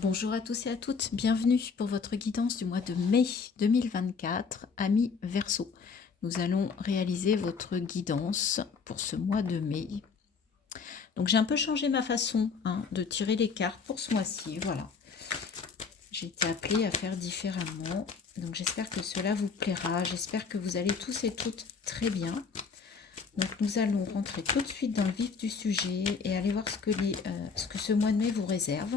Bonjour à tous et à toutes, bienvenue pour votre guidance du mois de mai 2024, amis Verseau. Nous allons réaliser votre guidance pour ce mois de mai. Donc j'ai un peu changé ma façon de tirer les cartes pour ce mois-ci, voilà. J'ai été appelée à faire différemment, donc j'espère que cela vous plaira, j'espère que vous allez tous et toutes très bien. Donc nous allons rentrer tout de suite dans le vif du sujet et aller voir ce que ce mois de mai vous réserve.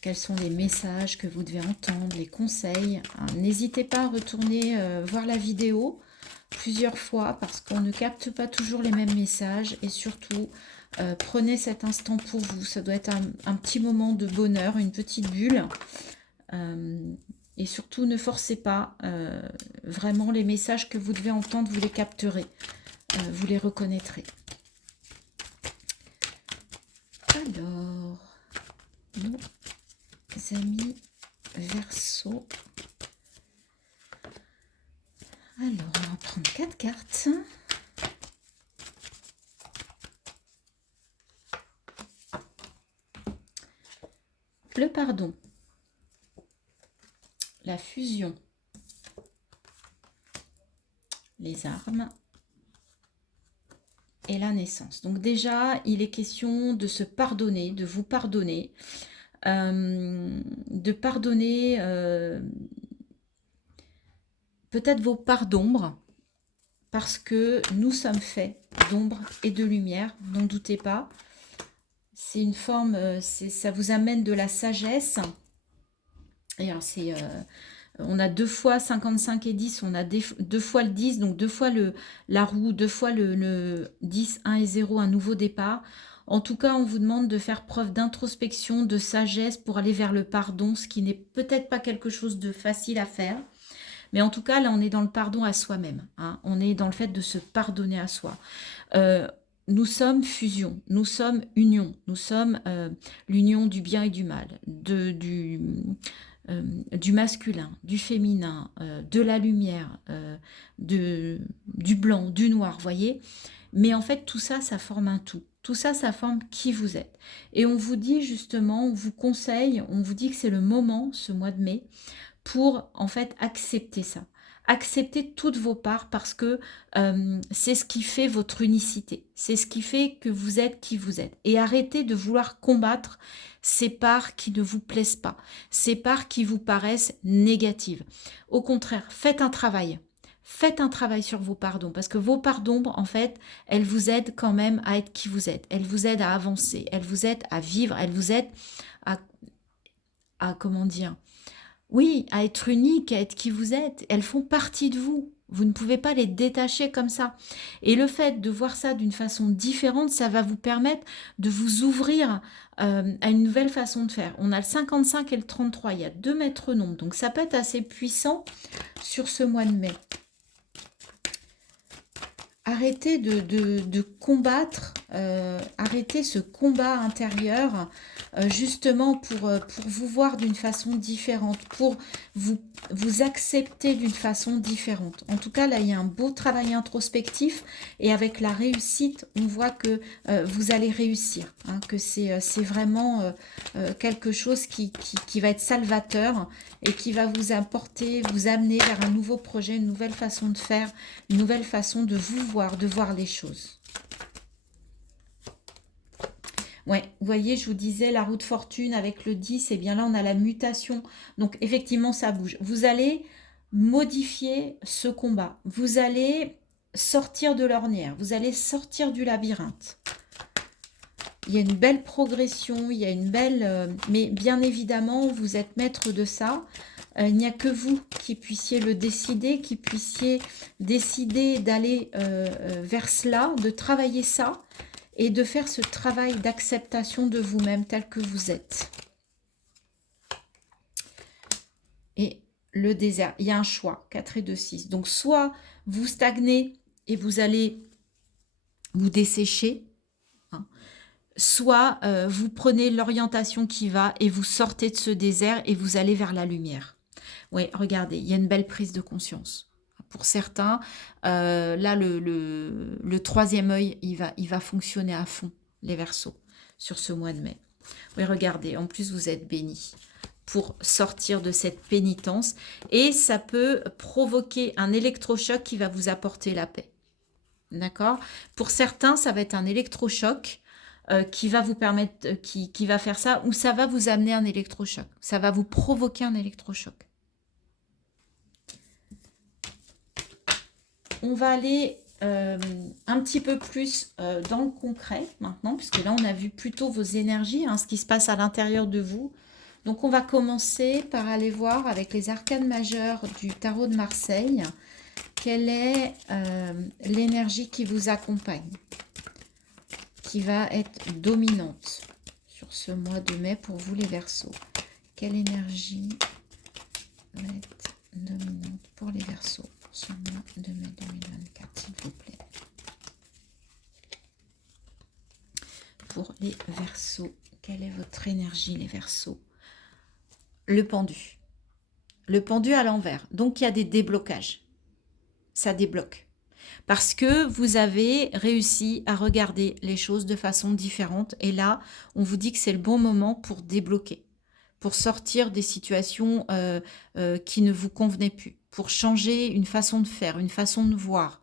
Quels sont les messages que vous devez entendre, les conseils. N'hésitez pas à retourner voir la vidéo plusieurs fois parce qu'on ne capte pas toujours les mêmes messages et surtout prenez cet instant pour vous. Ça doit être un petit moment de bonheur, une petite bulle. Et surtout ne forcez pas vraiment les messages que vous devez entendre, vous les capterez, vous les reconnaîtrez. Alors, nous amis Verseau. Alors, on va prendre 4 cartes. Le pardon, la fusion, les armes et la naissance. Donc déjà, il est question de se pardonner, de vous pardonner, de pardonner peut-être vos parts d'ombre, parce que nous sommes faits d'ombre et de lumière, n'en doutez pas. C'est une forme, ça vous amène de la sagesse. Et alors on a 2 fois 55 et 10, on a 2 fois le 10, donc 2 fois la roue, 2 fois le 10, 1 et 0, un nouveau départ. En tout cas, on vous demande de faire preuve d'introspection, de sagesse pour aller vers le pardon, ce qui n'est peut-être pas quelque chose de facile à faire. Mais en tout cas, là, on est dans le pardon à soi-même. On est dans le fait de se pardonner à soi. Nous sommes fusion, nous sommes union, nous sommes l'union du bien et du mal, du masculin, du féminin, de la lumière, du blanc, du noir, voyez. Mais en fait, tout ça, ça forme un tout. Tout ça, ça forme qui vous êtes. Et on vous dit justement, on vous conseille, on vous dit que c'est le moment, ce mois de mai, pour en fait accepter ça. Accepter toutes vos parts parce que c'est ce qui fait votre unicité. C'est ce qui fait que vous êtes qui vous êtes. Et arrêtez de vouloir combattre ces parts qui ne vous plaisent pas, ces parts qui vous paraissent négatives. Au contraire, faites un travail. Faites un travail sur vos pardons, parce que vos parts d'ombre, en fait, elles vous aident quand même à être qui vous êtes. Elles vous aident à avancer, elles vous aident à vivre, elles vous aident à comment dire, oui, à être unique, à être qui vous êtes. Elles font partie de vous. Vous ne pouvez pas les détacher comme ça. Et le fait de voir ça d'une façon différente, ça va vous permettre de vous ouvrir à une nouvelle façon de faire. On a le 55 et le 33, il y a 2 maîtres nombres. Donc ça peut être assez puissant sur ce mois de mai. Arrêtez de combattre, arrêtez ce combat intérieur justement pour vous voir d'une façon différente, pour vous accepter d'une façon différente. En tout cas, là, il y a un beau travail introspectif et avec la réussite, on voit que vous allez réussir, que c'est vraiment quelque chose qui va être salvateur et qui va vous apporter, vous amener vers un nouveau projet, une nouvelle façon de faire, une nouvelle façon de vous voir, de voir les choses. Ouais, vous voyez, je vous disais, la roue de fortune avec le 10, et bien là, on a la mutation. Donc, effectivement, ça bouge. Vous allez modifier ce combat. Vous allez sortir de l'ornière. Vous allez sortir du labyrinthe. Il y a une belle progression, il y a une belle... mais bien évidemment, vous êtes maître de ça. Il n'y a que vous qui puissiez le décider, qui puissiez décider d'aller vers cela, de travailler ça et de faire ce travail d'acceptation de vous-même tel que vous êtes. Et le désert, il y a un choix, 4 et 2, 6. Donc soit vous stagnez et vous allez vous dessécher, soit vous prenez l'orientation qui va et vous sortez de ce désert et vous allez vers la lumière. Oui, regardez, il y a une belle prise de conscience. Pour certains, là, le troisième œil, il va fonctionner à fond, les Verseaux, sur ce mois de mai. Oui, regardez, en plus vous êtes bénis pour sortir de cette pénitence et ça peut provoquer un électrochoc qui va vous apporter la paix. D'accord? Pour certains, ça va être un électrochoc qui va vous permettre, qui va faire ça, ou ça va vous amener un électrochoc. Ça va vous provoquer un électrochoc. On va aller un petit peu plus dans le concret maintenant, puisque là, on a vu plutôt vos énergies, hein, ce qui se passe à l'intérieur de vous. Donc, on va commencer par aller voir avec les arcanes majeures du tarot de Marseille, quelle est l'énergie qui vous accompagne, qui va être dominante sur ce mois de mai pour vous les Verseaux. Quelle énergie va être dominante pour les Verseaux pour ce mois de mai 2024, s'il vous plaît. Pour les Verseaux, quelle est votre énergie, les Verseaux? Le pendu. Le pendu à l'envers. Donc, il y a des déblocages. Ça débloque. Parce que vous avez réussi à regarder les choses de façon différente. Et là, on vous dit que c'est le bon moment pour débloquer, pour sortir des situations qui ne vous convenaient plus, pour changer une façon de faire, une façon de voir.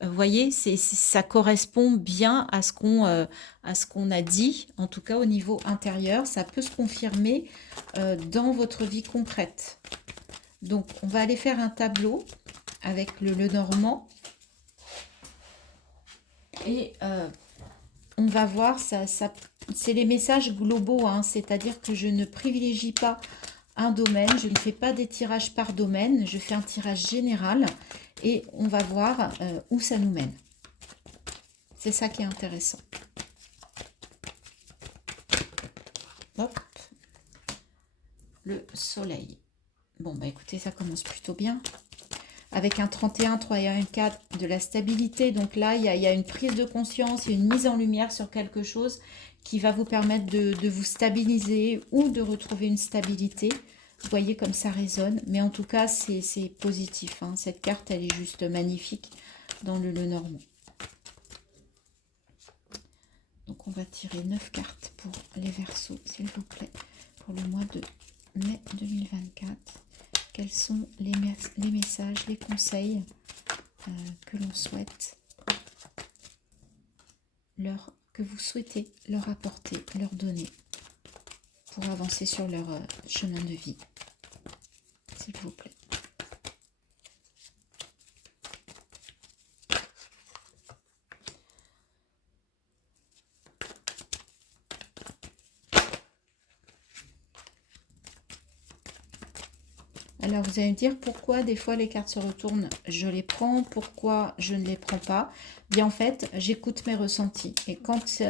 Vous voyez, ça correspond bien à ce qu'on a dit, en tout cas au niveau intérieur. Ça peut se confirmer dans votre vie concrète. Donc, on va aller faire un tableau avec le normand. Et on va voir, c'est les messages globaux, hein, c'est-à-dire que je ne privilégie pas un domaine, je ne fais pas des tirages par domaine, je fais un tirage général et on va voir où ça nous mène. C'est ça qui est intéressant. Hop. Le soleil. Bon, bah écoutez, ça commence plutôt bien. Avec un 31, 3 et un 4, de la stabilité. Donc là, il y a une prise de conscience, il y a une mise en lumière sur quelque chose qui va vous permettre de vous stabiliser ou de retrouver une stabilité. Vous voyez comme ça résonne. Mais en tout cas, c'est positif, hein. Cette carte, elle est juste magnifique dans le Lenormand. Donc on va tirer 9 cartes pour les Verseaux, s'il vous plaît, pour le mois de mai 2024. Quels sont les messages, les conseils que l'on souhaite, que vous souhaitez leur apporter, leur donner pour avancer sur leur chemin de vie, s'il vous plaît. Alors, vous allez me dire pourquoi des fois les cartes se retournent, je les prends, pourquoi je ne les prends pas. Bien, en fait, j'écoute mes ressentis. Et quand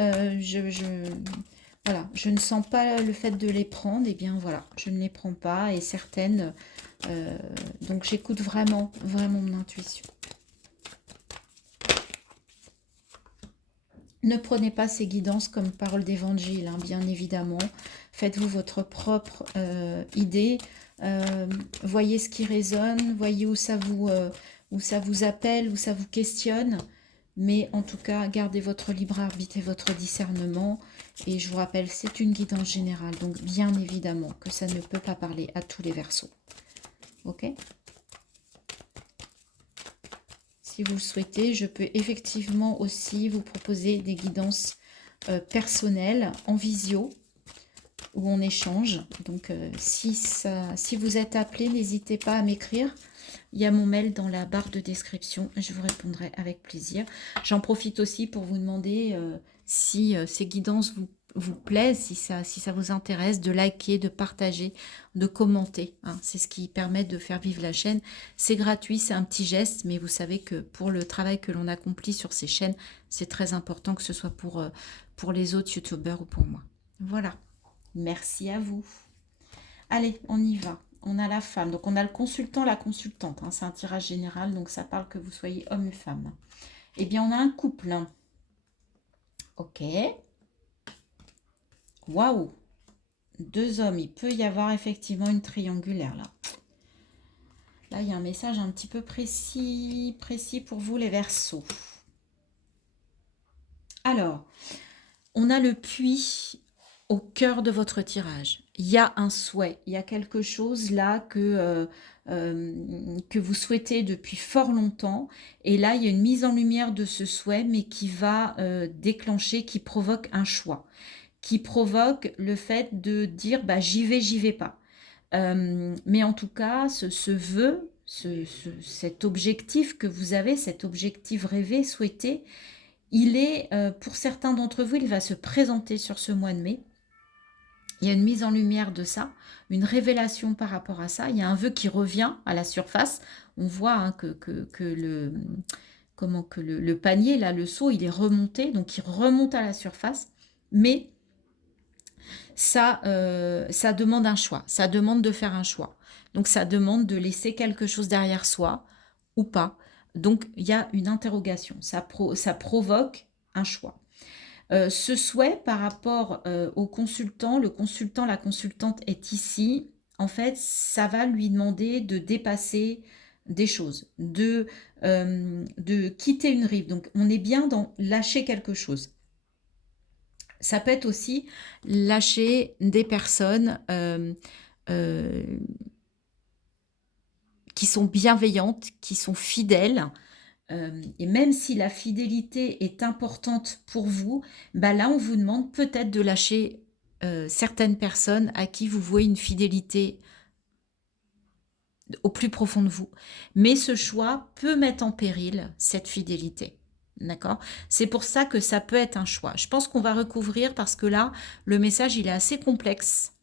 voilà, je ne sens pas le fait de les prendre, et bien voilà, je ne les prends pas. Et certaines, donc j'écoute vraiment, vraiment mon intuition. Ne prenez pas ces guidances comme parole d'évangile, hein, bien évidemment. Faites-vous votre propre idée. Voyez ce qui résonne, voyez où ça vous appelle, où ça vous questionne. Mais en tout cas, gardez votre libre arbitre et votre discernement. Et je vous rappelle, c'est une guidance générale. Donc, bien évidemment que ça ne peut pas parler à tous les Verseaux. Ok ? Si vous le souhaitez, je peux effectivement aussi vous proposer des guidances personnelles en visio où on échange. Donc, si vous êtes appelé, n'hésitez pas à m'écrire. Il y a mon mail dans la barre de description. Je vous répondrai avec plaisir. J'en profite aussi pour vous demander si ces guidances vous plaisent, si ça vous intéresse, de liker, de partager, de commenter, hein. C'est ce qui permet de faire vivre la chaîne. C'est gratuit, c'est un petit geste, mais vous savez que pour le travail que l'on accomplit sur ces chaînes, c'est très important que ce soit pour les autres youtubeurs ou pour moi. Voilà. Merci à vous. Allez, on y va. On a la femme. Donc, on a le consultant, la consultante, hein. C'est un tirage général, donc ça parle que vous soyez homme ou femme. Eh bien, on a un couple. Ok. Waouh. 2 hommes. Il peut y avoir effectivement une triangulaire, là. Là, il y a un message un petit peu précis pour vous, les Verseaux. Alors, on a le puits au cœur de votre tirage. Il y a un souhait, il y a quelque chose là que vous souhaitez depuis fort longtemps. Et là, il y a une mise en lumière de ce souhait, mais qui va déclencher, qui provoque un choix, qui provoque le fait de dire bah, j'y vais pas. Mais en tout cas, ce vœu, cet objectif que vous avez, cet objectif rêvé, souhaité, il est, pour certains d'entre vous, il va se présenter sur ce mois de mai. Il y a une mise en lumière de ça, une révélation par rapport à ça. Il y a un vœu qui revient à la surface. On voit hein, le panier, là, le seau, il est remonté, donc il remonte à la surface. Mais ça demande un choix, ça demande de faire un choix. Donc ça demande de laisser quelque chose derrière soi ou pas. Donc il y a une interrogation, ça provoque un choix. Ce souhait par rapport au consultant, le consultant, la consultante est ici. En fait, ça va lui demander de dépasser des choses, de quitter une rive. Donc on est bien dans lâcher quelque chose. Ça peut être aussi lâcher des personnes euh, qui sont bienveillantes, qui sont fidèles. Et même si la fidélité est importante pour vous, bah là, on vous demande peut-être de lâcher certaines personnes à qui vous vouez une fidélité au plus profond de vous. Mais ce choix peut mettre en péril cette fidélité. D'accord? C'est pour ça que ça peut être un choix. Je pense qu'on va recouvrir parce que là, le message, il est assez complexe.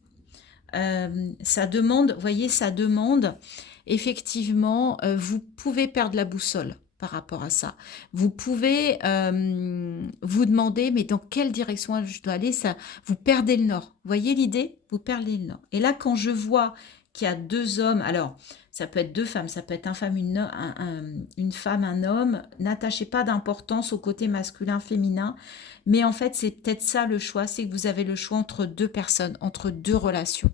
Ça demande, vous voyez, ça demande effectivement, vous pouvez perdre la boussole par rapport à ça. Vous pouvez vous demander, mais dans quelle direction je dois aller ça, vous perdez le nord. Vous voyez l'idée? Vous perdez le nord. Et là, quand je vois qu'il y a deux hommes, alors ça peut être deux femmes, ça peut être une femme, un homme, n'attachez pas d'importance au côté masculin, féminin, mais en fait, c'est peut-être ça le choix, c'est que vous avez le choix entre deux personnes, entre deux relations.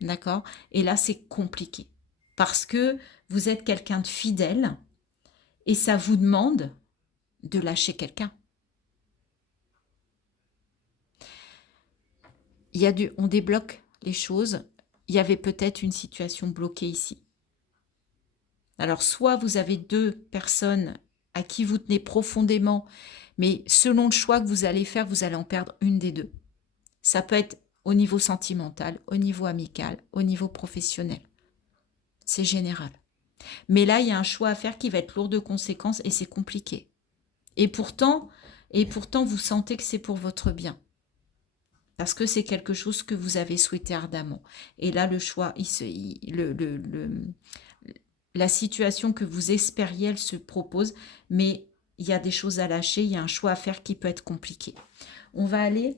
D'accord? Et là, c'est compliqué. Parce que vous êtes quelqu'un de fidèle et ça vous demande de lâcher quelqu'un. On débloque les choses. Il y avait peut-être une situation bloquée ici. Alors, soit vous avez deux personnes à qui vous tenez profondément, mais selon le choix que vous allez faire, vous allez en perdre une des deux. Ça peut être au niveau sentimental, au niveau amical, au niveau professionnel. C'est général. Mais là, il y a un choix à faire qui va être lourd de conséquences et c'est compliqué. Et pourtant, vous sentez que c'est pour votre bien. Parce que c'est quelque chose que vous avez souhaité ardemment. Et là, le choix, la situation que vous espériez, elle se propose, mais il y a des choses à lâcher, il y a un choix à faire qui peut être compliqué. On va aller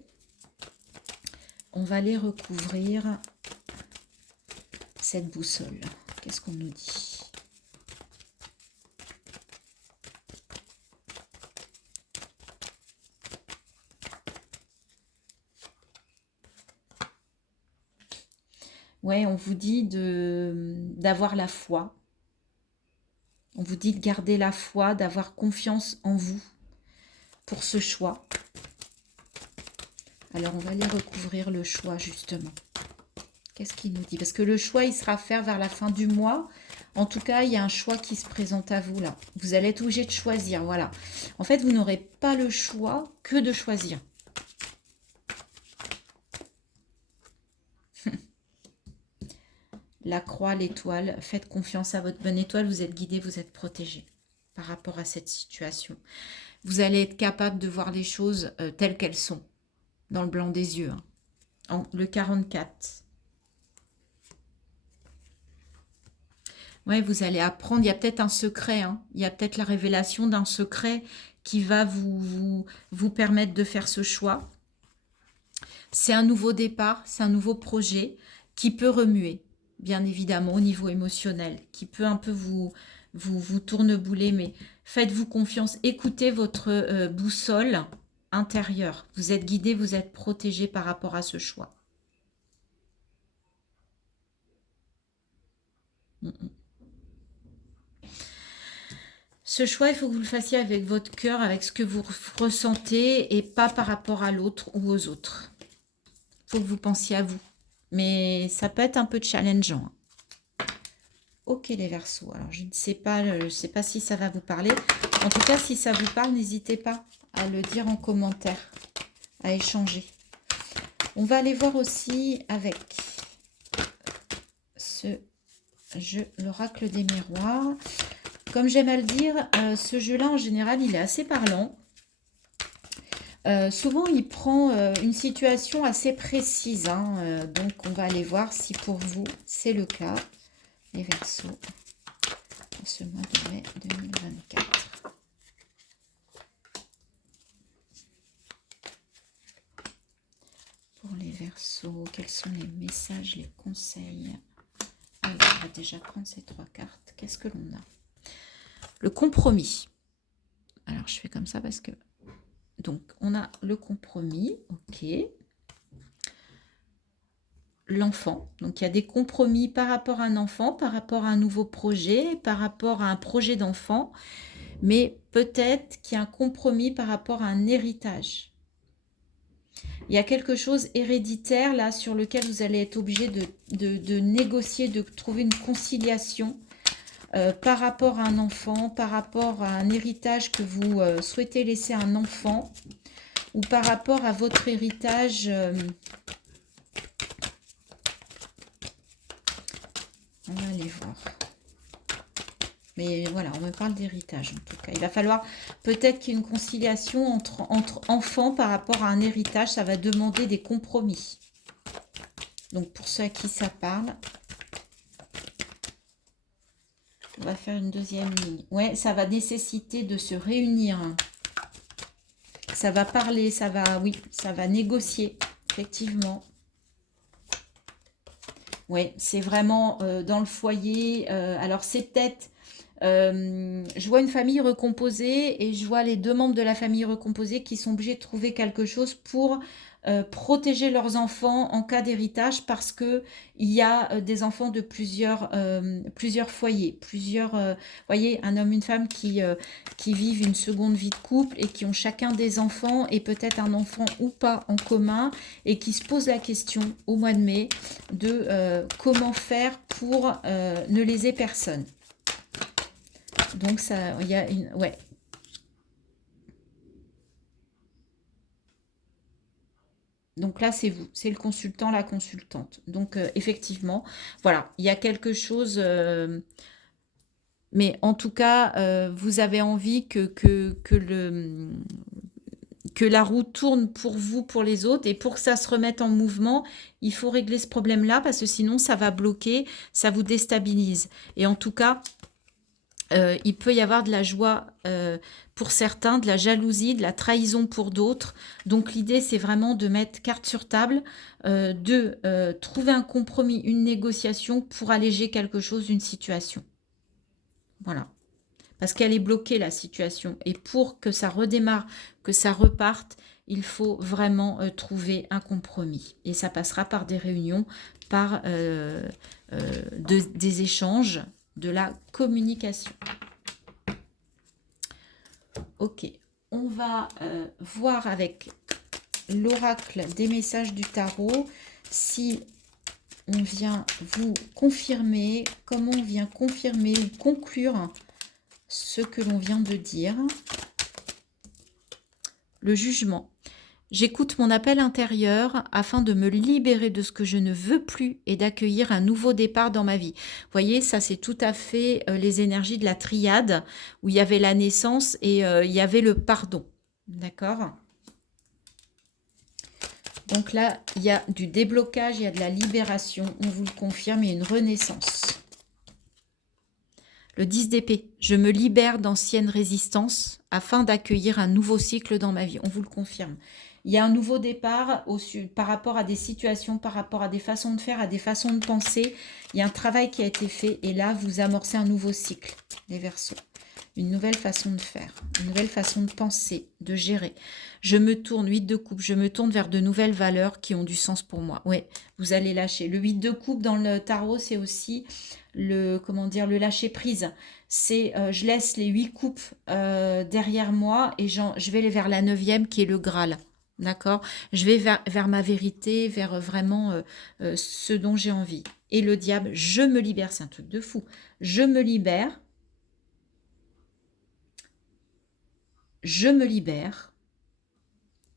recouvrir cette boussole. Qu'est-ce qu'on nous dit ? Ouais, on vous dit d'avoir la foi. On vous dit de garder la foi, d'avoir confiance en vous pour ce choix. Alors, on va aller recouvrir le choix, justement. Qu'est-ce qu'il nous dit? Parce que le choix, il sera fait vers la fin du mois. En tout cas, il y a un choix qui se présente à vous, là. Vous allez être obligé de choisir, voilà. En fait, vous n'aurez pas le choix que de choisir. La croix, l'étoile, faites confiance à votre bonne étoile, vous êtes guidé, vous êtes protégé par rapport à cette situation. Vous allez être capable de voir les choses telles qu'elles sont, dans le blanc des yeux. Hein. Le 44. Ouais, vous allez apprendre, il y a peut-être un secret, hein. Il y a peut-être la révélation d'un secret qui va vous permettre de faire ce choix. C'est un nouveau départ, c'est un nouveau projet qui peut remuer, bien évidemment, au niveau émotionnel, qui peut un peu vous tournebouler, mais faites-vous confiance, écoutez votre boussole intérieure. Vous êtes guidé, vous êtes protégé par rapport à ce choix. Ce choix, il faut que vous le fassiez avec votre cœur, avec ce que vous ressentez et pas par rapport à l'autre ou aux autres. Il faut que vous pensiez à vous. Mais ça peut être un peu challengeant. Ok les Verseaux, alors je ne sais pas si ça va vous parler. En tout cas, si ça vous parle, n'hésitez pas à le dire en commentaire, à échanger. On va aller voir aussi avec ce jeu, l'oracle des miroirs. Comme j'aime à le dire, ce jeu-là, en général, il est assez parlant. Souvent, il prend une situation assez précise. Hein, donc, on va aller voir si pour vous, c'est le cas. Les Verseaux, pour ce mois de mai 2024. Pour les Verseaux, quels sont les messages, les conseils? Alors, on va déjà prendre ces 3 cartes. Qu'est-ce que l'on a? Le compromis. Alors, je fais comme ça parce que... Donc, on a le compromis, ok. L'enfant. Donc, il y a des compromis par rapport à un enfant, par rapport à un nouveau projet, par rapport à un projet d'enfant. Mais peut-être qu'il y a un compromis par rapport à un héritage. Il y a quelque chose héréditaire là sur lequel vous allez être obligé de négocier, de trouver une conciliation par rapport à un enfant, par rapport à un héritage que vous souhaitez laisser à un enfant ou par rapport à votre héritage. On va aller voir. Mais voilà, on me parle d'héritage en tout cas. Il va falloir peut-être qu'il y ait une conciliation entre enfants par rapport à un héritage. Ça va demander des compromis. Donc pour ceux à qui ça parle, on va faire une deuxième ligne. Ouais, ça va nécessiter de se réunir. Ça va parler, ça va, oui, ça va négocier, effectivement. Oui, c'est vraiment dans le foyer. Alors c'est peut-être... je vois une famille recomposée et je vois les 2 membres de la famille recomposée qui sont obligés de trouver quelque chose pour protéger leurs enfants en cas d'héritage parce que il y a des enfants de plusieurs foyers, voyez, un homme, une femme qui vivent une seconde vie de couple et qui ont chacun des enfants et peut-être un enfant ou pas en commun et qui se posent la question au mois de mai de comment faire pour ne léser personne. Donc ça, il y a une... Ouais. Donc là, c'est vous, c'est le consultant, la consultante. Donc effectivement, voilà, il y a quelque chose... mais en tout cas, vous avez envie que la roue tourne pour vous, pour les autres. Et pour que ça se remette en mouvement, il faut régler ce problème-là parce que sinon, ça va bloquer, ça vous déstabilise. Et en tout cas... il peut y avoir de la joie pour certains, de la jalousie, de la trahison pour d'autres. Donc l'idée, c'est vraiment de mettre carte sur table, de trouver un compromis, une négociation pour alléger quelque chose, une situation. Voilà. Parce qu'elle est bloquée, la situation. Et pour que ça redémarre, que ça reparte, il faut vraiment trouver un compromis. Et ça passera par des réunions, par des échanges, de la communication. Ok, on va voir avec l'oracle des messages du tarot si on vient vous confirmer, comment on vient confirmer ou conclure ce que l'on vient de dire. Le jugement. J'écoute mon appel intérieur afin de me libérer de ce que je ne veux plus et d'accueillir un nouveau départ dans ma vie. Vous voyez, ça c'est tout à fait les énergies de la triade où il y avait la naissance et il y avait le pardon. D'accord ? Donc là, il y a du déblocage, il y a de la libération, on vous le confirme, il y a une renaissance. Le 10 d'épée, je me libère d'anciennes résistances afin d'accueillir un nouveau cycle dans ma vie. On vous le confirme. Il y a un nouveau départ par rapport à des situations, par rapport à des façons de faire, à des façons de penser. Il y a un travail qui a été fait et là, vous amorcez un nouveau cycle, les Verseaux. une nouvelle façon de faire, une nouvelle façon de penser, de gérer. Je me tourne, 8 de coupe, je me tourne vers de nouvelles valeurs qui ont du sens pour moi. Oui, vous allez lâcher. Le 8 de coupe dans le tarot, c'est aussi le, comment dire, le lâcher prise. C'est je laisse les 8 coupes derrière moi et je vais aller vers la 9e qui est le Graal. D'accord? Je vais vers ma vérité, vers vraiment ce dont j'ai envie. Et le diable, je me libère, c'est un truc de fou. Je me libère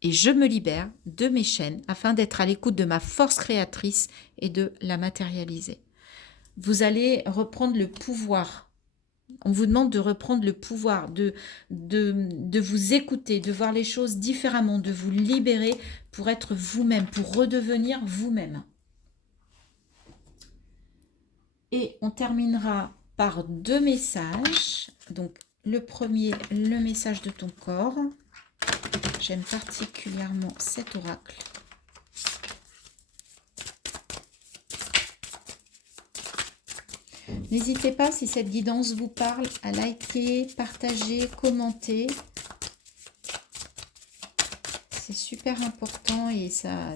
et je me libère de mes chaînes afin d'être à l'écoute de ma force créatrice et de la matérialiser. Vous allez reprendre le pouvoir. On vous demande de reprendre le pouvoir, de vous écouter, de voir les choses différemment, de vous libérer pour être vous-même, pour redevenir vous-même. Et on terminera par 2 messages. Donc, le premier, le message de ton corps. J'aime particulièrement cet oracle. N'hésitez pas, si cette guidance vous parle, à liker, partager, commenter. C'est super important et ça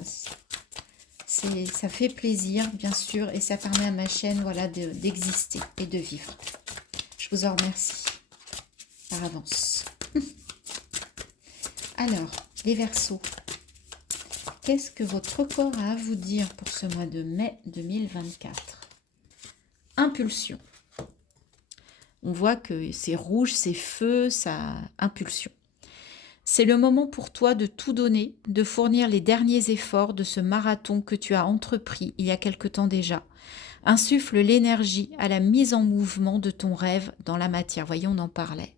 fait plaisir, bien sûr, et ça permet à ma chaîne, voilà, d'exister et de vivre. Je vous en remercie par avance. Alors, les Verseaux, qu'est-ce que votre corps a à vous dire pour ce mois de mai 2024? Impulsion. On voit que c'est rouge, c'est feu, ça impulsion. C'est le moment pour toi de tout donner, de fournir les derniers efforts de ce marathon que tu as entrepris il y a quelque temps déjà. Insuffle l'énergie à la mise en mouvement de ton rêve dans la matière. Voyez, on en parlait.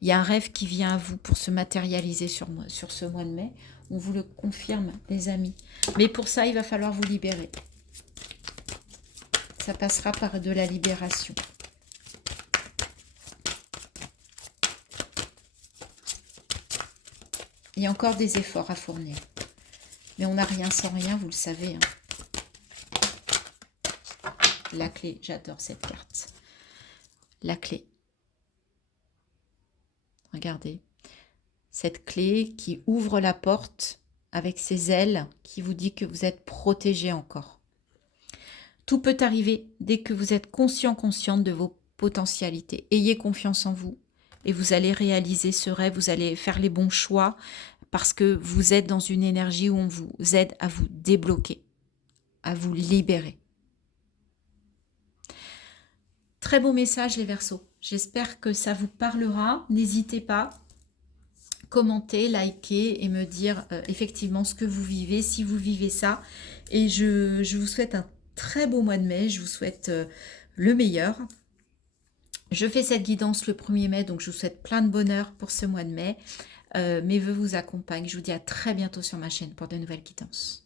Il y a un rêve qui vient à vous pour se matérialiser sur ce mois de mai. On vous le confirme, les amis. Mais pour ça, il va falloir vous libérer. Ça passera par de la libération. Il y a encore des efforts à fournir. Mais on n'a rien sans rien, vous le savez. Hein. La clé, j'adore cette carte. La clé. Regardez. Cette clé qui ouvre la porte avec ses ailes, qui vous dit que vous êtes protégé encore. Tout peut arriver dès que vous êtes consciente de vos potentialités. Ayez confiance en vous et vous allez réaliser ce rêve, vous allez faire les bons choix parce que vous êtes dans une énergie où on vous aide à vous débloquer, à vous libérer. Très beau message les Verseaux. J'espère que ça vous parlera. N'hésitez pas, commentez, likez et me dire effectivement ce que vous vivez, si vous vivez ça. Et je vous souhaite un très beau mois de mai. Je vous souhaite le meilleur. Je fais cette guidance le 1er mai, donc je vous souhaite plein de bonheur pour ce mois de mai. Mes vœux vous accompagnent. Je vous dis à très bientôt sur ma chaîne pour de nouvelles guidances.